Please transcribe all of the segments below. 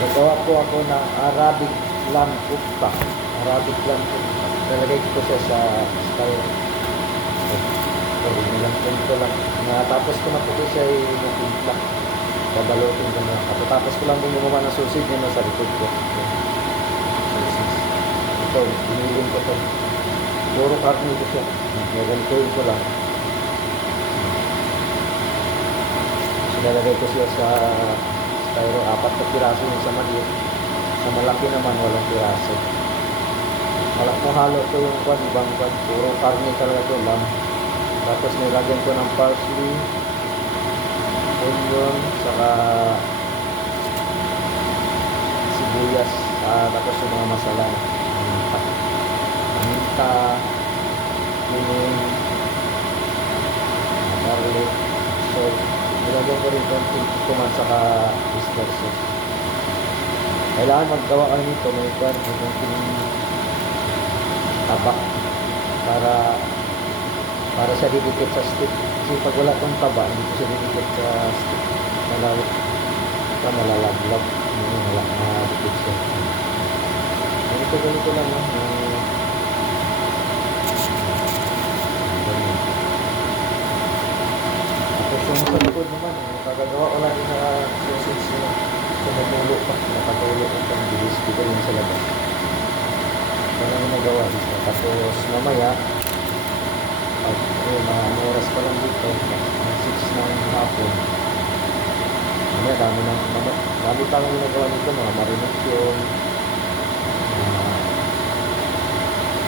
Nagawa po ako ng Arabic lamb ukta. Arabic lamb ukta. Nalagay ko siya sa style. Sorry, nilang punto lang. Natapos ko na po ko siya yung babalutin ko na. Tapos ko lang din gumawa ng sausage niya sa likod ko. Sausage. Ito, binilin ko ito. Puro karne ko siya. Nagantuin ko lang. Sinalagay ko siya sa styro. 4 na piraso yung sa maliit. Sa malaki naman, walang piraso. Malak mo halo ko yung kwan, ibang kwan. Puro karne talaga ito lang. Tapos nilagyan ko ng parsley, onion, saka sibuyas, tapos yung mga masala, paminta, cumin, garlic, salt. Nilagyan ko rin konting kuman saka oyster sauce. Kailangan maggawa kayo nito, may kwan, konting tabak para siya didikit sa stick. Kasi pag wala tong taba, hindi ko siya didikit sa stick. Malalaglag. Dikit siya. Ganito lang. Tapos yung sa likod naman, kagagawa ko lang sa sausage na sumutulo pa. Nakatulo pa pang bilis. Dito rin sa labas. Ito lang yung nagawa. Tapos mamaya, mga oras pa lang dito, 6 ng hapon. Dami pa lang ginagawa nito, mga marination,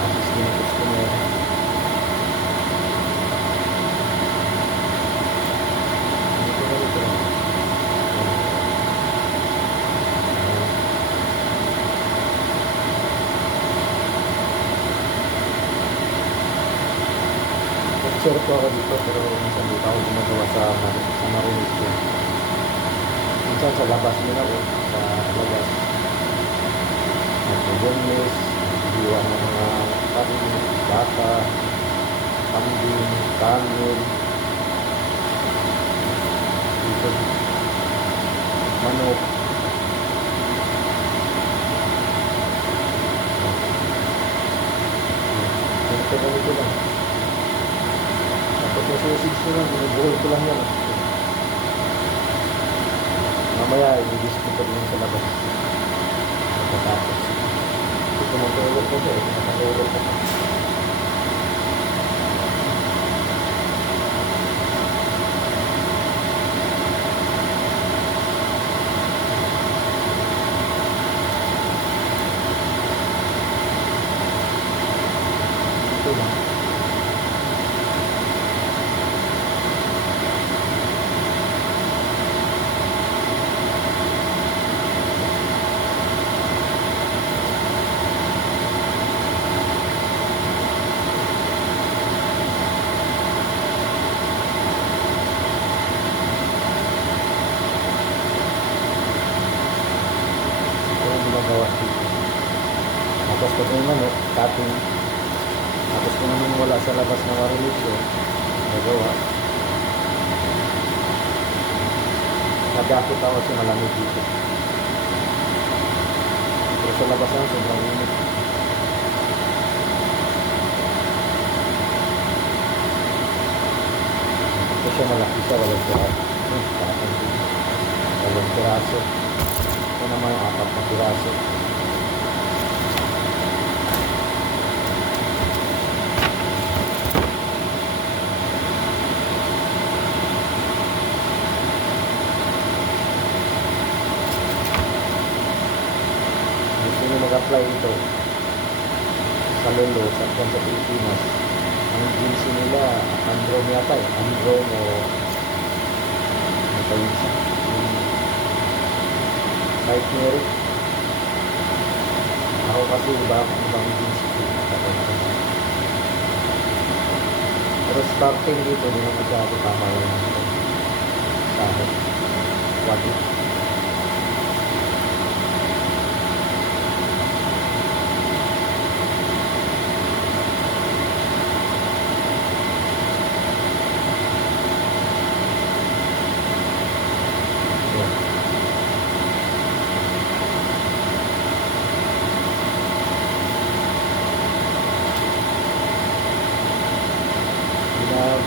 assist din ng customer. Dito lang. Share ko ako dito pero minsan dito ako gumagawa sa marination. Minsan sa labas nyo na sa labas. Nag-boneless, diwa ng mga karne, baka, kambing, kanin, dito, manok. Ganito lang. Tapos yung sausage ko lang, binubuhol ko lang yan. Mamaya, i-display ko rin sa labas. Tapos, ito matulog ko siya, nakatulog ko pa. Ito lang. Ginagawa dito. Tapos pag may manok, cutting. Tapos kung anong wala sa labas na marination, nagawa. Nag-jacket ako kasi malamig dito. Pero sa labas lang, sobrang init. Ito siya malaki siya, walang piraso. Walang piraso. Ito naman 4 na piraso. Gusto nyo mag-apply ito sa Lolo, sa Pilipinas. Ang jeans nila, Androm yata Androm o ito yung site nyo rin. Ako kasi ibang jeans ko. Pero starting dito, hindi naman siya ako tama yung sa akin. Wagi.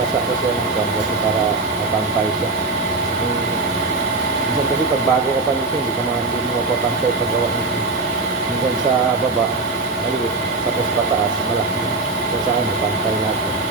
binasa ko siya ng kwan kasi para mapantay siya. Minsan kasi pag bago ka pa nito, hindi mo mapapantay paggawa nito. Minsan sa baba, maliit. Tapos pataas, malaki. So sa akin, mapantay natin.